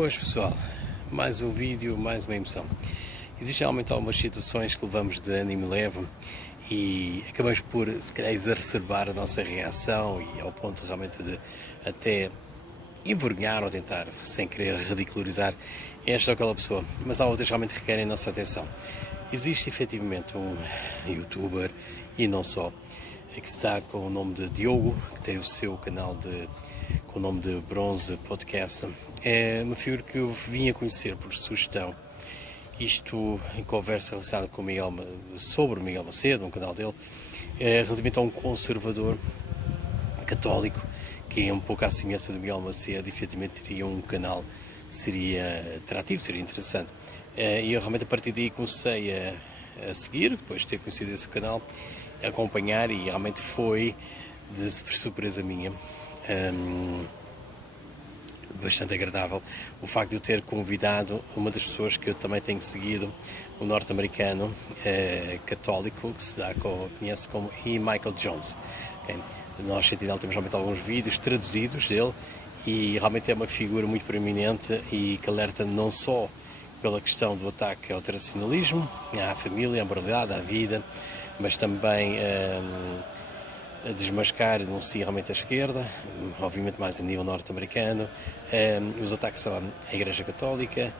Boas pessoal, mais um vídeo, mais uma emoção. Existem realmente algumas situações que levamos de ânimo leve e acabamos por, se calhar, exacerbar a nossa reação e ao ponto realmente de até envergonhar ou tentar, sem querer, ridicularizar esta ou aquela pessoa. Mas há outras que realmente requerem a nossa atenção. Existe efetivamente um youtuber, e não só, que está com o nome de Diogo, que tem o seu canal com o nome de Bronze Podcast. É uma figura que eu vim a conhecer por sugestão, isto em conversa relacionada com sobre o Miguel Macedo, no canal dele, relativamente a um conservador católico que é um pouco à semelhança do Miguel Macedo, e efetivamente teria um canal, seria atrativo, seria interessante. E eu realmente a partir daí comecei a seguir, depois de ter conhecido esse canal, a acompanhar, e realmente foi de surpresa minha. Bastante agradável o facto de eu ter convidado uma das pessoas que eu também tenho seguido, um norte-americano católico que se conhece como E. Michael Jones. Okay? Nós, Sentinel, temos realmente alguns vídeos traduzidos dele, e realmente é uma figura muito preeminente e que alerta não só pela questão do ataque ao tradicionalismo, à família, à moralidade, à vida, mas também a desmascar, denuncia realmente a esquerda, obviamente mais a nível norte-americano, os ataques à Igreja Católica,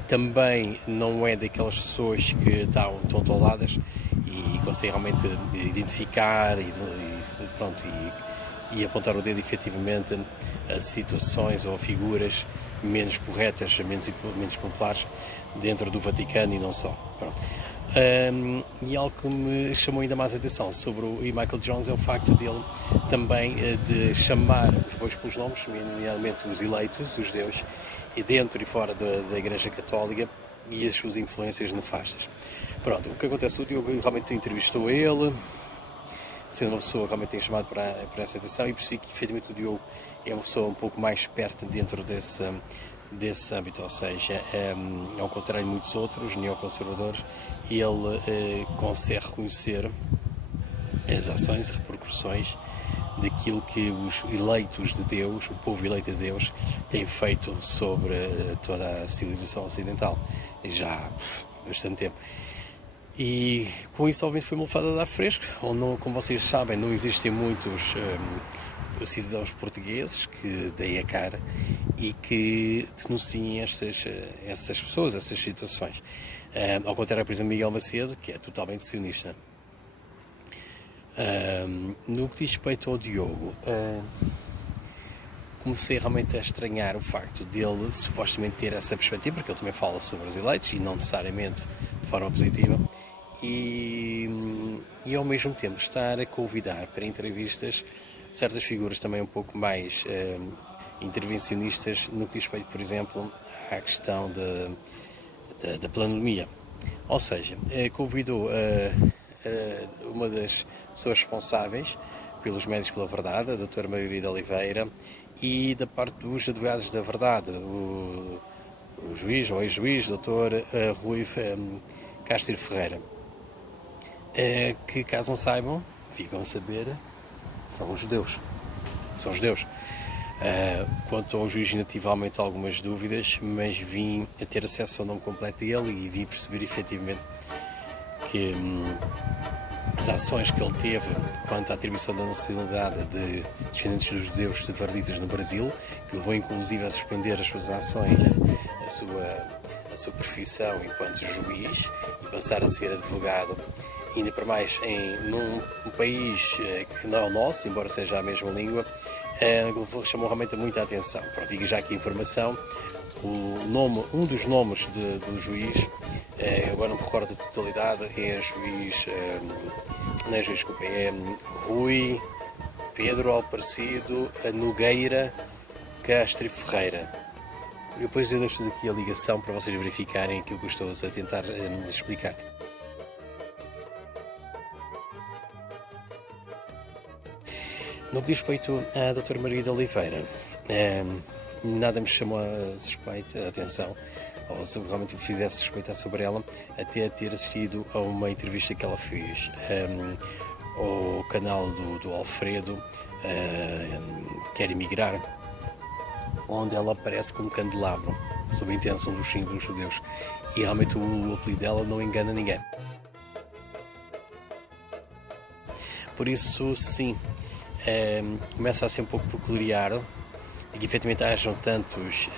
e também não é daquelas pessoas que estão atoladas e conseguem realmente identificar e apontar o dedo efetivamente a situações ou a figuras menos corretas, menos populares dentro do Vaticano e não só. Pronto. E algo que me chamou ainda mais a atenção sobre o E. Michael Jones é o facto dele também de chamar os bois pelos nomes, nomeadamente os eleitos, os judeus, e dentro e fora da Igreja Católica, e as suas influências nefastas. Pronto, o que acontece, o Diogo realmente entrevistou ele, sendo uma pessoa que realmente tem chamado para essa atenção, e percebi que efetivamente o Diogo é uma pessoa um pouco mais esperta dentro desse âmbito, ou seja, ao contrário de muitos outros neoconservadores, ele consegue reconhecer as ações e repercussões daquilo que os eleitos de Deus, o povo eleito de Deus, tem feito sobre toda a civilização ocidental, já há bastante tempo. E com isso, obviamente, foi uma lefada de ar fresco, onde, como vocês sabem, não existem muitos cidadãos portugueses que deem a cara e que denunciem essas pessoas, essas situações. Ao contrário, por exemplo, Miguel Macedo, que é totalmente sionista. No que diz respeito ao Diogo, comecei realmente a estranhar o facto dele supostamente ter essa perspectiva, porque ele também fala sobre os eleitos e não necessariamente de forma positiva, e ao mesmo tempo estar a convidar para entrevistas certas figuras também um pouco mais intervencionistas no que diz respeito, por exemplo, à questão da pandemia. Ou seja, convidou uma das pessoas responsáveis pelos Médicos pela Verdade, a doutora Margarida Oliveira, e da parte dos advogados da verdade, o juiz ou ex-juiz, doutor Rui Castro Ferreira, que, caso não saibam, ficam a saber, são os judeus. São judeus. Quanto ao juiz, ainda tive realmente algumas dúvidas, mas vim a ter acesso ao nome completo dele e vim perceber efetivamente que as ações que ele teve quanto à atribuição da nacionalidade de descendentes dos judeus sefarditas no Brasil, que levou inclusive a suspender as suas ações, a sua profissão enquanto juiz, e passar a ser advogado, ainda para mais num país que não é o nosso, embora seja a mesma língua, chamou realmente muita atenção. Para digo já aqui a informação, um dos nomes do juiz, agora não me recordo da totalidade, é juiz, não é juiz, desculpa, é Rui Pedro Aparecido Nogueira Castro Ferreira. E depois eu deixo aqui a ligação para vocês verificarem aquilo que eu estou a tentar explicar. No que diz respeito à doutora Margarida Oliveira, nada me chamou a atenção, ou se realmente fizesse suspeitar sobre ela, até ter assistido a uma entrevista que ela fez ao canal do Alfredo, Quer Emigrar, onde ela aparece com um candelabro. sob a intenção dos símbolos judeus. E realmente o apelido dela não engana ninguém. Por isso, sim, começa a ser um pouco peculiar que efetivamente hajam tantos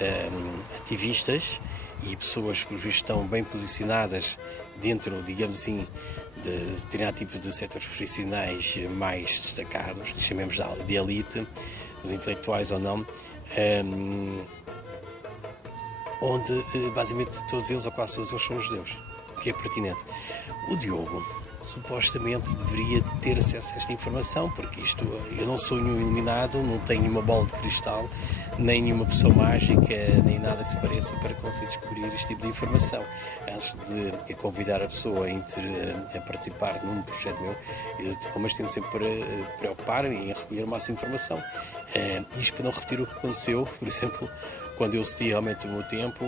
ativistas e pessoas que por visto estão bem posicionadas dentro, digamos assim, de determinado tipo de setores profissionais mais destacados, que chamemos de elite, os intelectuais ou não, onde basicamente todos eles ou quase todos eles são judeus, o que é pertinente. O Diogo supostamente deveria de ter acesso a esta informação, porque isto, eu não sou nenhum iluminado, não tenho nenhuma bola de cristal, nem nenhuma pessoa mágica, nem nada que se pareça para conseguir descobrir este tipo de informação. Antes de convidar a pessoa a participar num projeto meu, eu mas tento sempre para preocupar-me em recolher o máximo de informação. Isto para não repetir o que aconteceu, por exemplo, quando eu cedi realmente o meu tempo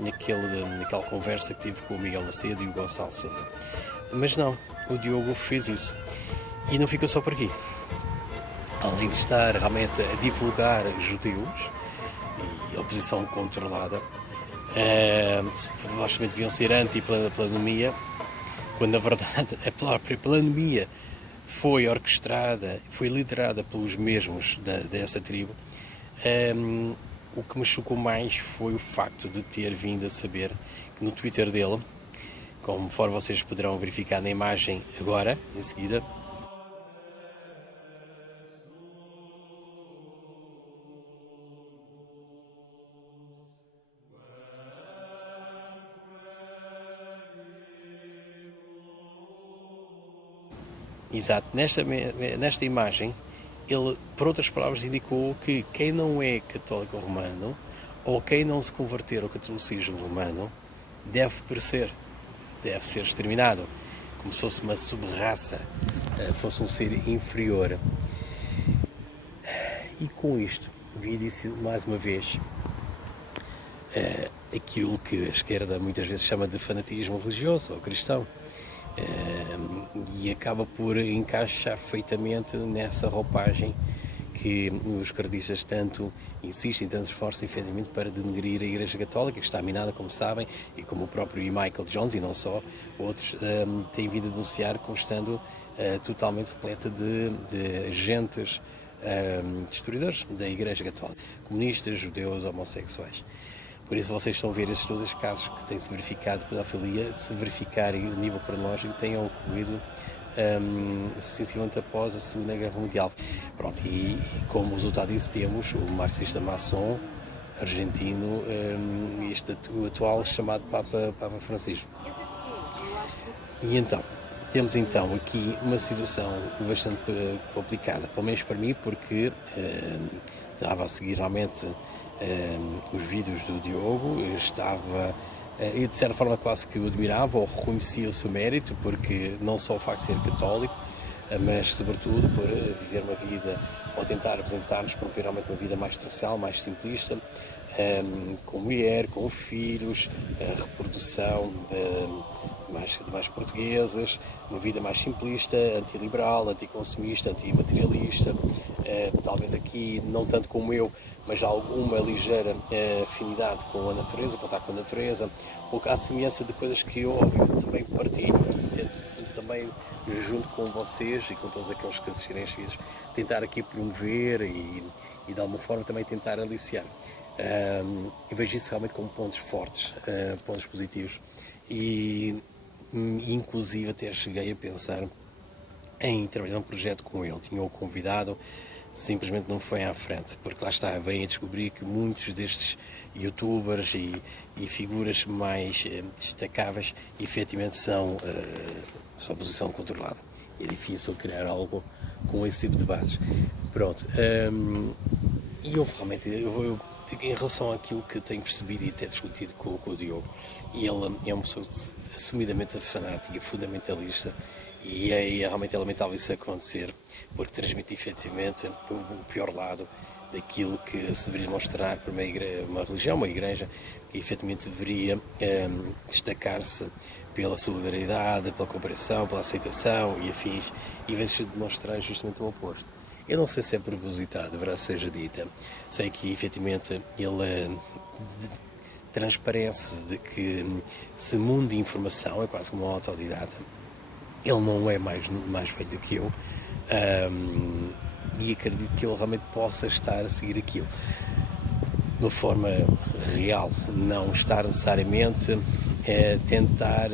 naquela conversa que tive com o Miguel Macedo e o Gonçalo Sousa. Mas não, o Diogo fez isso. E não fica só por aqui. Além de estar realmente a divulgar judeus e oposição controlada, supostamente deviam ser anti-planomia, quando na verdade a própria planomia foi orquestrada, foi liderada pelos mesmos dessa tribo. O que me chocou mais foi o facto de ter vindo a saber que no Twitter dele, conforme vocês poderão verificar na imagem agora, em seguida, exato, nesta imagem, ele, por outras palavras, indicou que quem não é católico romano ou quem não se converter ao catolicismo romano deve perecer, deve ser exterminado, como se fosse uma sub-raça, fosse um ser inferior. E com isto, vi disso mais uma vez aquilo que a esquerda muitas vezes chama de fanatismo religioso ou cristão, e acaba por encaixar perfeitamente nessa roupagem que os esquerdistas tanto insistem, tanto esforçam efetivamente para denegrir a Igreja Católica, que está minada, como sabem, e como o próprio Michael Jones, e não só, outros têm vindo a denunciar, constando totalmente repleta de agentes destruidores da Igreja Católica, comunistas, judeus, homossexuais. Por isso vocês estão a ver esses todos os casos que têm-se verificado de pedofilia, se verificarem a nível cronológico, tenham ocorrido sensivelmente após a Segunda Guerra Mundial. Pronto, e como resultado disso temos o marxista maçom argentino, o atual chamado Papa Francisco. E então, temos então aqui uma situação bastante complicada, pelo menos para mim, porque estava a seguir realmente os vídeos do Diogo, eu estava e de certa forma quase que o admirava ou reconhecia o seu mérito, porque não só o facto de ser católico, mas sobretudo por viver uma vida, ou tentar apresentar-nos para viver realmente uma vida mais tradicional, mais simplista, com mulher, com filhos, reprodução de mais portuguesas, uma vida mais simplista, antiliberal, anticonsumista, antimaterialista, talvez aqui não tanto como eu, mas alguma ligeira afinidade com a natureza, o contato com a natureza, ou a semelhança de coisas que eu obviamente também partilho e tento também, junto com vocês e com todos aqueles que assistirem estes vídeos, tentar aqui promover e de alguma forma também tentar aliciar. Eu vejo isso realmente como pontos fortes, pontos positivos, e inclusive até cheguei a pensar em trabalhar num projeto com ele. Tinha-o convidado, simplesmente não foi à frente, porque lá está, vem a descobrir que muitos destes youtubers e figuras mais destacáveis efetivamente são sua posição controlada. É difícil criar algo com esse tipo de bases. Pronto, e eu realmente, em relação àquilo que tenho percebido e até discutido com o Diogo, ele é uma pessoa assumidamente fanática, fundamentalista, e realmente é lamentável isso acontecer, porque transmite efetivamente o pior lado daquilo que se deveria mostrar para uma religião, uma igreja, que efetivamente deveria destacar-se pela solidariedade, pela cooperação, pela aceitação e afins, e vem-se de demonstrar justamente o oposto. Eu não sei se é propositado, a verdade seja dita. Sei que efetivamente ele transparece de que esse mundo de informação é quase como um autodidata. Ele não é mais velho do que eu, e acredito que ele realmente possa estar a seguir aquilo de uma forma real, não estar necessariamente a tentar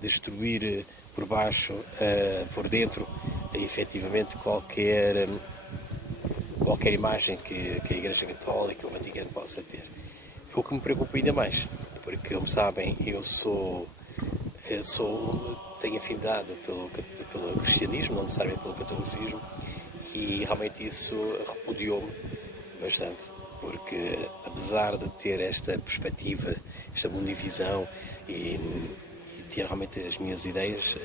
destruir por baixo, por dentro, efetivamente qualquer imagem que a Igreja Católica ou o Vaticano possa ter. O que me preocupa ainda mais, porque, como sabem, eu tenho afinidade pelo cristianismo, não necessariamente pelo catolicismo, e realmente isso repudiou-me bastante, porque apesar de ter esta perspectiva, esta mundivisão e ter realmente as minhas ideias,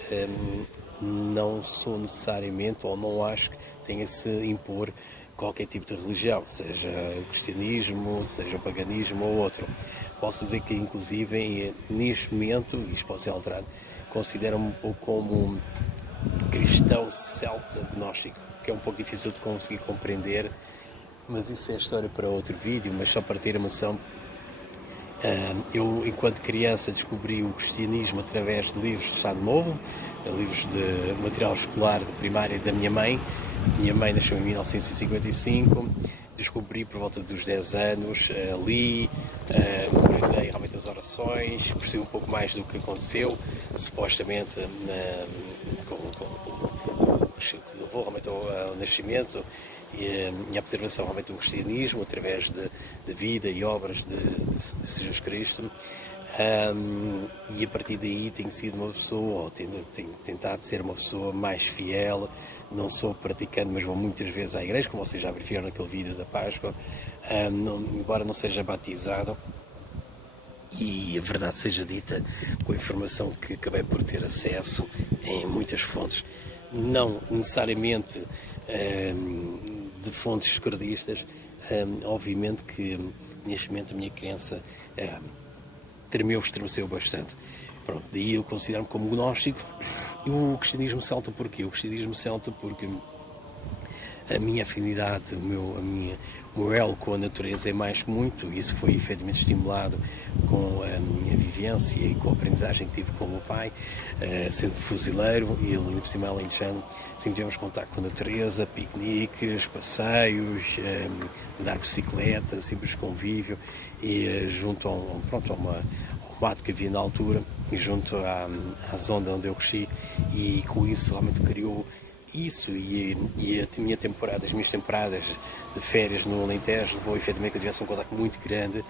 não sou necessariamente, ou não acho que tenha se impor qualquer tipo de religião, seja o cristianismo, seja o paganismo ou outro. Posso dizer que, inclusive, neste momento, isto pode ser alterado, considero-me um pouco como um cristão celta gnóstico, que é um pouco difícil de conseguir compreender, mas isso é história para outro vídeo. Mas só para ter a noção, eu, enquanto criança, descobri o cristianismo através de livros de Estado Novo, livros de material escolar de primária da minha mãe. Minha mãe nasceu em 1955, descobri por volta dos 10 anos, li, memorizei realmente as orações, percebi um pouco mais do que aconteceu, supostamente com o que levou realmente ao nascimento e a observação realmente do cristianismo através da vida e obras de Jesus Cristo. E a partir daí tenho sido uma pessoa, ou tenho tentado ser uma pessoa mais fiel. Não sou praticante, mas vou muitas vezes à igreja, como vocês já verificaram naquele vídeo da Páscoa, embora não seja batizado. E a verdade seja dita, com a informação que acabei por ter acesso em muitas fontes, não necessariamente de fontes esquerdistas, obviamente que neste momento a minha crença estremeceu bastante. Pronto, daí eu considero-me como gnóstico. E o cristianismo celta porquê? O cristianismo celta porque a minha afinidade, o meu elo com a natureza é mais que muito. Isso foi efetivamente estimulado com a minha vivência e com a aprendizagem que tive com o meu pai, sendo fuzileiro, e ele, por cima, alentejano, sempre tivemos contato com a natureza, piqueniques, passeios, andar bicicleta, simples convívio, e junto a um mato que havia na altura, e junto à zona onde eu cresci, e com isso realmente criou isso, e as minhas temporadas de férias no Alentejo levou efetivamente que eu tivesse um contato muito grande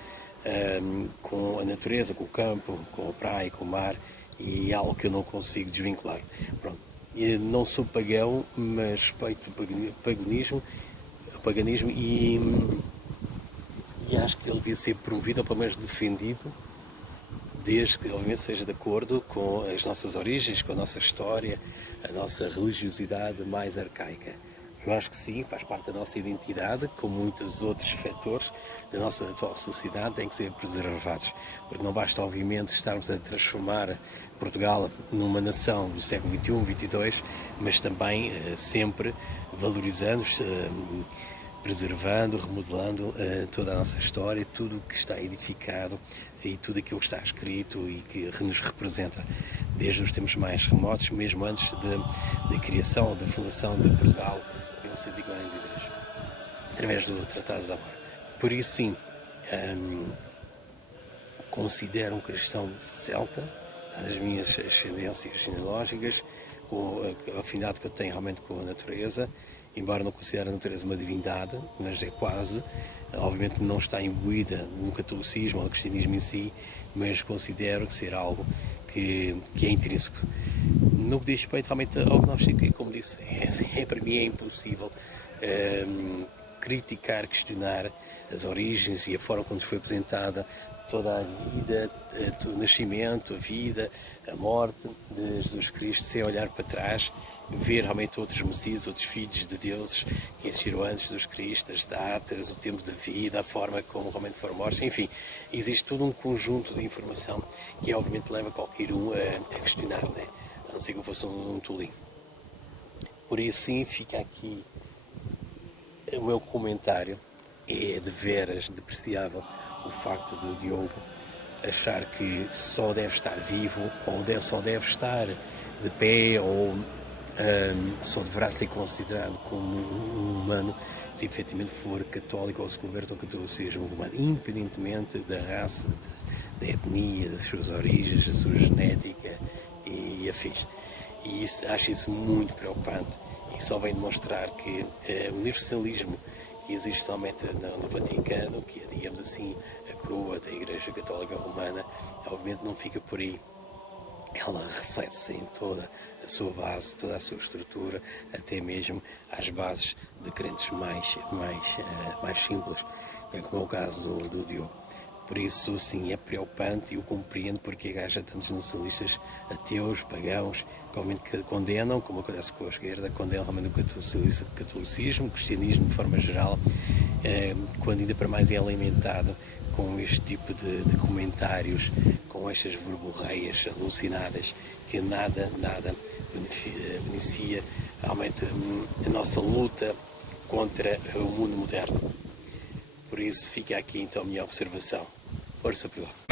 com a natureza, com o campo, com a praia, com o mar, e é algo que eu não consigo desvincular. Pronto. Eu não sou pagão, mas respeito o paganismo e acho que ele devia ser promovido, ou pelo menos defendido, desde que, obviamente, seja de acordo com as nossas origens, com a nossa história, a nossa religiosidade mais arcaica. Eu acho que sim, faz parte da nossa identidade, como muitos outros fatores da nossa atual sociedade, têm que ser preservados, porque não basta, obviamente, estarmos a transformar Portugal numa nação do século XXI, XXII, mas também sempre valorizando, preservando, remodelando toda a nossa história, tudo o que está edificado e tudo aquilo que está escrito e que nos representa desde os tempos mais remotos, mesmo antes da criação, da fundação de Portugal em 1143, através do Tratado de Amor. Por isso, sim, considero um cristão celta, as minhas ascendências genealógicas, com a afinidade que eu tenho realmente com a natureza, embora não considere a natureza uma divindade, mas é quase. Obviamente não está imbuída no catolicismo ou no cristianismo em si, mas considero que ser algo que é intrínseco. No que diz respeito realmente ao gnóstico, e como disse, para mim é impossível criticar, questionar as origens e a forma como foi apresentada toda a vida, o nascimento, a vida, a morte de Jesus Cristo, sem olhar para trás, ver realmente outros Messias, outros filhos de deuses que existiram antes dos Cristo, as datas, o tempo de vida, a forma como realmente foram mortos, enfim, existe todo um conjunto de informação que obviamente leva qualquer um a questionar, né? A não ser que eu fosse um tolinho. Por isso, sim, fica aqui o meu comentário. É de veras depreciável o facto do Diogo achar que só deve estar vivo ou só deve estar de pé ou só deverá ser considerado como um humano se efetivamente for católico ou se converte ao catolicismo romano, independentemente da raça, da etnia, das suas origens, da sua genética e afins. E acho isso muito preocupante e só vem demonstrar que o universalismo que existe somente no Vaticano, que é, digamos assim, a coroa da Igreja Católica Romana, obviamente não fica por aí. Ela reflete-se em toda a sua base, toda a sua estrutura, até mesmo às bases de crentes mais simples, como é o caso do Diogo. Por isso, sim, é preocupante e eu compreendo porque haja tantos nacionalistas ateus, pagãos, que condenam, como acontece com a esquerda, condenam realmente o catolicismo, o cristianismo de forma geral, quando ainda para mais é alimentado com este tipo de comentários, com estas verborreias alucinadas, que nada beneficia realmente a nossa luta contra o mundo moderno. Por isso fica aqui então a minha observação. Força, Portugal!